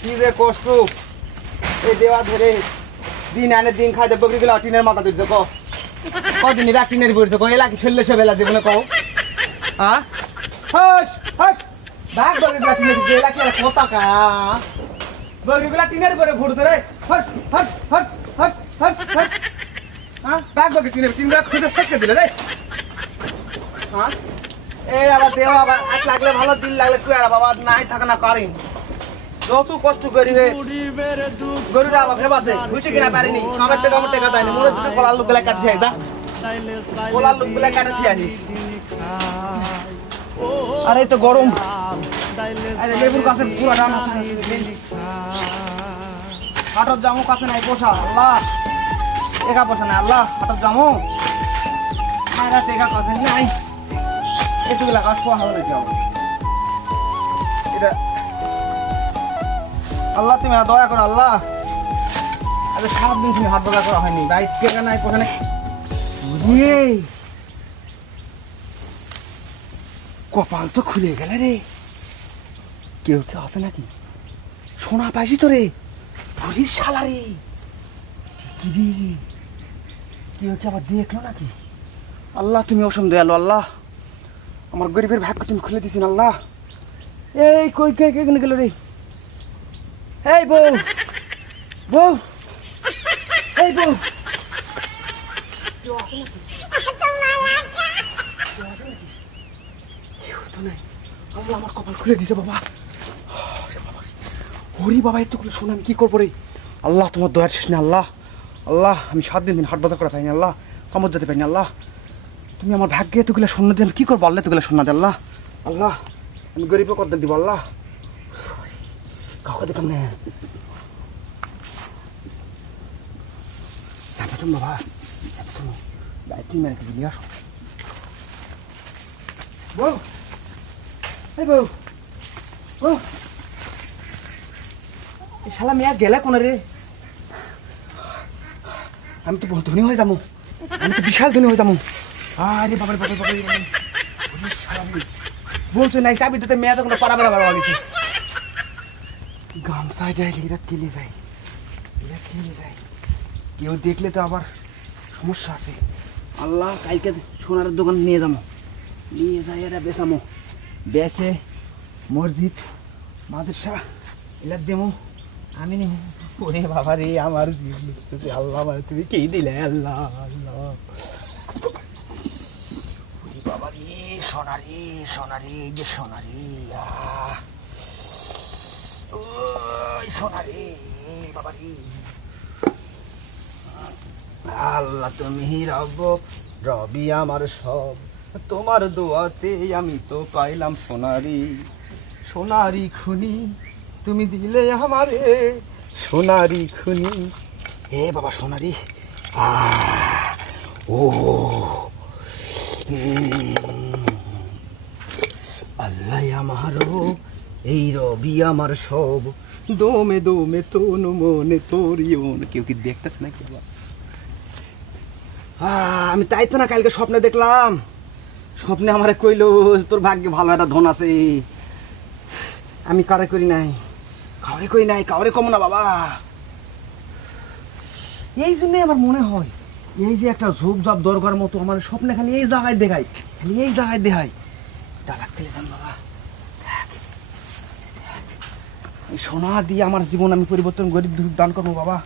কি যে কষ্ট এই দেওয়া ধরে দিন আনে দিন খাইতে বকরি গুলো টিনের মাথা দিতে কো কদিন এরা টিনের পড়ছে কো এলা কি শরীরে সে বেলা দেবো না কও হ্যাঁ হস হস ভাগ বকরি গুলো টিনের দিতে এলা কি আর পতাকা বকরি গুলো টিনের পরে ঘুরতে রে হস হস হস হস হস হস হ্যাঁ ভাগ বকরি টিনের গুলো খুঁজে শেষ করে দিলে রে হ্যাঁ এই আবার দেওয়া আবার আজ লাগলে ভালো দিন লাগলে তুই আর বাবা নাই থাকে না পারিন যত কষ্ট করি হে গরুটা আবার ফেবাছে বুঝতে কিনা পারিনি আমার টাকা দেয়নি মনে হচ্ছে কলার লোক গুলা কাটছে দা কলার লোক গুলা কাটছে আনি আরে তো গরম আরে লেবুর কাছে পুরো রান আছে হাটত জামু কাছে নাই পোষা আল্লাহ একা পোষা নাই আল্লাহ হাটত জামু আরে টেকা কাছে নাই এতগুলা কাজ পাওয়া হবে না যাও এটা আল্লাহ তুমি দয়া করো আল্লাহ আরে 7 দিন তুমি হাত বাজা করা হয়নি ভাই টেকা নাই পোষা নাই কপাল তো খুলে গেল রে কেউ কেউ আছে নাকি সোনা পাইছি তো রে ভুরির শালা রে কি রে কেউ কি আবার দেখলো নাকি আল্লাহ তুমি অসম দয়ালু আল্লাহ আমার গরিবের ভাগ্য তুমি খুলে দিছেন আল্লাহ এই কই কে কে গেল রে এই বউ বউ এই বউ কেউ আছে নাকি আল্লাহ আমার কপাল খুলে দিছে বাবা হরি বাবা এতগুলো শোনা আমি কি করবো রে আল্লাহ তোমার দয়ার শেষ নেই আল্লাহ আল্লাহ আমি 7 দিন হাট বাজার করে পাইনি আল্লাহ কামড় যেতে পারিনি আল্লাহ তুমি আমার ভাগ্যে এতগুলো শূন্য দিয়ে আমি কি করবো আল্লাহ এতগুলো শূন্য দে আল্লাহ আল্লাহ আমি গরিবও কত দিব আল্লাহ কাউকে দেখলাম না তুমি বাবা তুমি মেরে কিছু নিয়ে আসো বউ এই বউ বউ এই শালা মেয়া গেলে কোন রে আমি তো বহুত ধনী হয়ে যাবো আমি তো বিশাল ধনী হয়ে যাবো আরে বাবা বাবা বাবা বলছো নাই চাবি তো মেয়া তো কোনো পাড়া বেড়া বাড়া গেছে গামছায় দেয় এরা কেলে যায় এরা কেলে যায় কেউ দেখলে তো আবার সমস্যা আছে আল্লাহ কালকে সোনার দোকান নিয়ে যাবো নিয়ে যাই এরা বেচামো বেচে মসজিদ মাদ্রাসা এলা দেবো আমি নেব ওরে বাবা রে আমার আল্লাহ তুমি কি দিলে আল্লাহ আল্লাহ ওরে বাবা রে সোনারি সোনারি যে সোনারি ওই সোনারি বাবা রে আল্লাহ তুমি রবি আমার সব তোমার দোয়াতে আমি তো পাইলাম সোনারি সোনারি খুনি তুমি দিলে আমারে সোনারি খুনি হে বাবা সোনারি ও আল্লাহ আমারও এই রবি আমার সব দমে দমে তোন মনে তোরিয়ন কেউ কি দেখতেছে নাকি বাবা আমি তাই তো না কালকে স্বপ্নে দেখলাম স্বপ্নে আমারে কইলো তোর ভাগ্যে ভালো একটা ধন আছে আমি কারে করি নাই কাউরে কই নাই কাউরে কম না বাবা এই জন্যই আমার মনে হয় এই যে একটা ঝোপঝাপ দরকার মতো আমার স্বপ্নে খালি এই জায়গায় দেখায় খালি এই জায়গায় দেখায় ডাকাত খেলে যান বাবা সোনা দিয়ে আমার জীবন আমি পরিবর্তন গরিব দুঃখ দান করবো বাবা